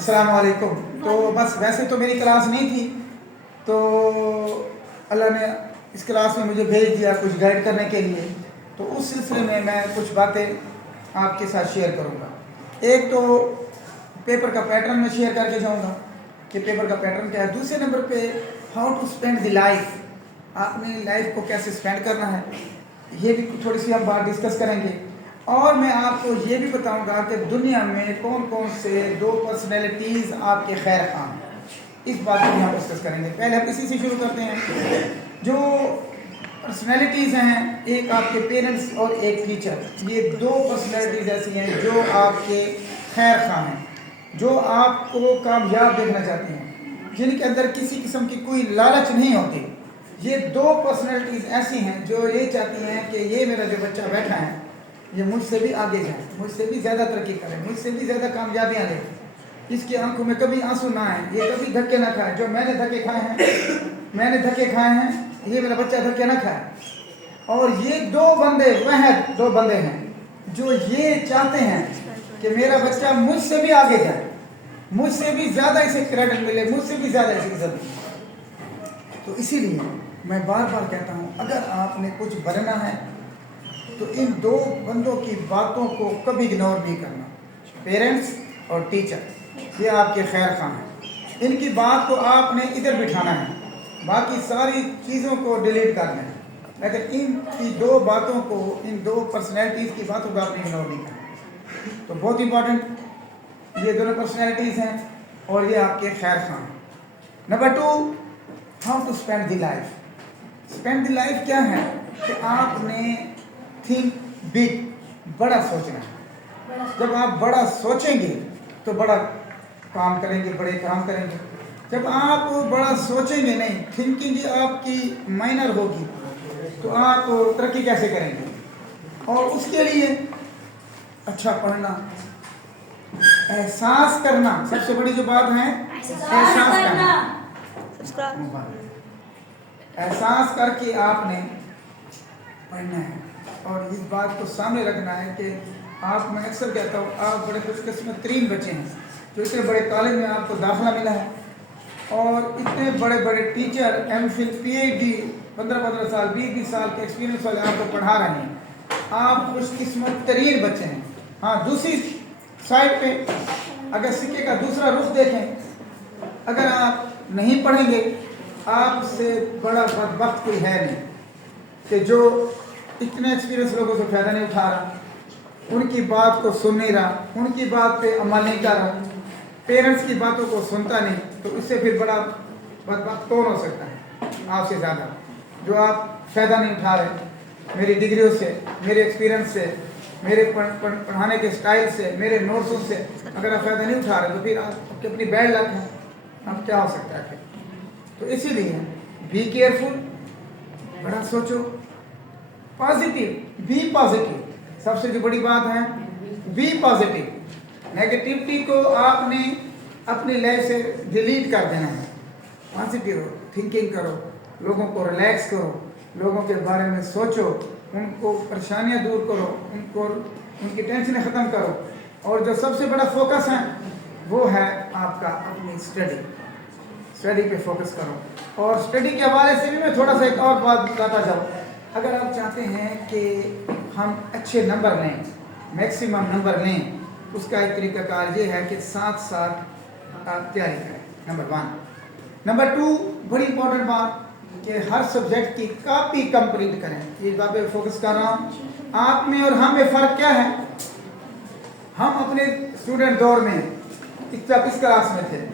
السلام علیکم. تو بس ویسے تو میری کلاس نہیں تھی، تو اللہ نے اس کلاس میں مجھے بھیج دیا کچھ گائیڈ کرنے کے لیے. تو اس سلسلے میں میں کچھ باتیں آپ کے ساتھ شیئر کروں گا. ایک تو پیپر کا پیٹرن میں شیئر کر کے جاؤں گا کہ پیپر کا پیٹرن کیا ہے. دوسرے نمبر پہ how to spend the life, آپ نے لائف کو کیسے اسپینڈ کرنا ہے، یہ بھی تھوڑی سی ہم بات ڈسکس کریں گے. اور میں آپ کو یہ بھی بتاؤں گا کہ دنیا میں کون کون سے 2 پرسنالٹیز آپ کے خیر خواہ ہیں، اس بات کو بھی ہم ڈسکس کریں گے. پہلے ہم اسی سے شروع کرتے ہیں. جو پرسنالٹیز ہیں، ایک آپ کے پیرنٹس اور ایک ٹیچر. یہ 2 پرسنالٹیز ایسی ہیں جو آپ کے خیر خواہ ہیں، جو آپ کو کامیاب دیکھنا چاہتے ہیں، جن کے اندر کسی قسم کی کوئی لالچ نہیں ہوتی. یہ 2 پرسنالٹیز ایسی ہیں جو یہ چاہتی ہیں کہ یہ میرا جو بچہ بیٹھا ہے یہ مجھ سے بھی آگے جائے، مجھ سے بھی زیادہ ترقی کرے، مجھ سے بھی زیادہ کامیابیاں لے، اس کی آنکھوں میں کبھی آنسو نہ آئیں، یہ کبھی دھکے نہ کھائے. جو میں نے دھکے کھائے ہیں یہ میرا بچہ دھکے نہ کھائے. اور یہ 2 بندے ہیں جو یہ چاہتے ہیں کہ میرا بچہ مجھ سے بھی آگے جائے، مجھ سے بھی زیادہ اسے کریڈٹ ملے، مجھ سے بھی زیادہ اسے عزت ملے. تو اسی لیے میں بار بار کہتا ہوں، اگر آپ نے کچھ بننا ہے تو ان 2 بندوں کی باتوں کو کبھی اگنور نہیں کرنا. پیرنٹس اور ٹیچر، یہ آپ کے خیر خواہ ہیں. ان کی بات کو آپ نے ادھر بٹھانا ہے، باقی ساری چیزوں کو ڈیلیٹ کرنا ہے، لیکن ان کی 2 باتوں کو، ان 2 پرسنالٹیز کی باتوں کو آپ نے اگنور نہیں کرنا. تو بہت امپورٹنٹ یہ دونوں پرسنالٹیز ہیں اور یہ آپ کے خیر خواہ ہیں. Number 2، how to spend the life. Spend the life کیا ہے کہ آپ نے تھنک بگ، بڑا سوچنا ہے. جب آپ بڑا سوچیں گے تو بڑا کام کریں گے، بڑے کام کریں گے. جب آپ بڑا سوچیں گے نہیں، تھنکنگ آپ کی مائنر ہوگی، تو آپ ترقی کیسے کریں گے. اور اس کے لیے اچھا پڑھنا، احساس کرنا، سب سے بڑی جو بات ہے احساس کرنا. احساس کر کے آپ نے پڑھنا ہے اور اس بات کو سامنے رکھنا ہے کہ آپ، میں اکثر کہتا ہوں، آپ بڑے خوش قسمت ترین بچے ہیں جو اتنے بڑے کالج میں آپ کو داخلہ ملا ہے اور اتنے بڑے بڑے teacher, M Phil, P H D, 15 سال 20 سال کے ایکسپیرینس والے آپ کو پڑھا رہے ہیں. آپ خوش قسمت ترین بچے ہیں. ہاں، دوسری سائڈ پہ اگر سکے کا دوسرا رخ دیکھیں، اگر آپ نہیں پڑھیں گے، آپ سے بڑا بدبخت کوئی ہے نہیں کہ جو اتنے ایکسپیرینس لوگوں سے فائدہ نہیں اٹھا رہا، ان کی بات کو سن نہیں رہا، ان کی بات پہ عمل نہیں کر رہا، پیرنٹس کی باتوں کو سنتا نہیں. تو اس سے پھر بڑا بدبخت کون ہو سکتا ہے آپ سے زیادہ، جو آپ فائدہ نہیں اٹھا رہے میری ڈگریوں سے، میرے ایکسپیرینس سے، میرے پڑھانے کے سٹائل سے، میرے نوٹسوں سے. اگر آپ فائدہ نہیں اٹھا رہے تو پھر آپ کی اپنی بیڈ لک ہے، اب کیا ہو سکتا ہے پھر. تو اسی لیے بی کیئرفل، بڑا سوچو، پازیٹیو، بی پازیٹیو. سب سے جو بڑی بات ہے بی پازیٹیو. نیگیٹیوٹی کو آپ نے اپنی لائف سے ڈیلیٹ کر دینا ہے. پازیٹیو تھنکنگ کرو، لوگوں کو ریلیکس کرو، لوگوں کے بارے میں سوچو، ان کو پریشانیاں دور کرو، ان کی ٹینشنیں ختم کرو. اور جو سب سے بڑا فوکس ہے وہ ہے آپ کا اپنی اسٹڈی پہ فوکس کرو. اور اسٹڈی کے حوالے سے بھی میں تھوڑا سا ایک اور بات بتاتا جاؤں. اگر آپ چاہتے ہیں کہ ہم اچھے نمبر لیں، میکسیمم نمبر لیں، اس کا ایک طریقہ کار یہ ہے کہ ساتھ ساتھ آپ تیاری کریں. نمبر 1. نمبر 2، بڑی امپورٹنٹ بات کہ ہر سبجیکٹ کی کاپی کمپلیٹ کریں. یہ بات پہ فوکس کر رہا ہوں. آپ میں اور ہم میں فرق کیا ہے؟ ہم اپنے اسٹوڈنٹ دور میں اس کلاس میں تھے،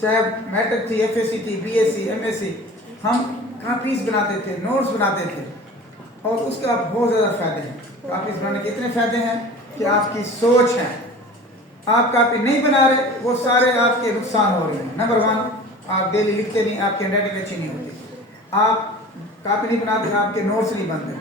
چاہے میٹرک تھی، ایف ایس سی تھی، B S C, M S C, ہم کاپیز بناتے تھے، نوٹس بناتے تھے. اور اس کا بہت زیادہ فائدے ہیں. کاپیز بنانے کے اتنے فائدے ہیں کہ آپ کی سوچ ہے. آپ کاپی نہیں بنا رہے، وہ سارے آپ کے نقصان ہو رہے ہیں. نمبر 1، آپ ڈیلی لکھتے نہیں، آپ کی ہینڈ رائٹنگ اچھی نہیں ہوتی. آپ کاپی نہیں بناتے، آپ کے نوٹس نہیں بنتے.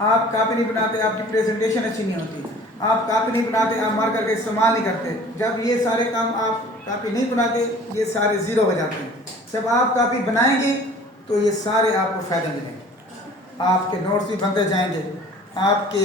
آپ کاپی نہیں بناتے، آپ کی پریزنٹیشن اچھی نہیں ہوتی. آپ کاپی نہیں بناتے، آپ مارکر کا استعمال نہیں کرتے. جب یہ سارے کام آپ کاپی نہیں بناتے، یہ سارے زیرو ہو جاتے ہیں. جب آپ کاپی بنائیں گے تو یہ سارے آپ کو فائدہ ملیں گے. آپ کے نوٹس بھی بنتے جائیں گے، آپ کے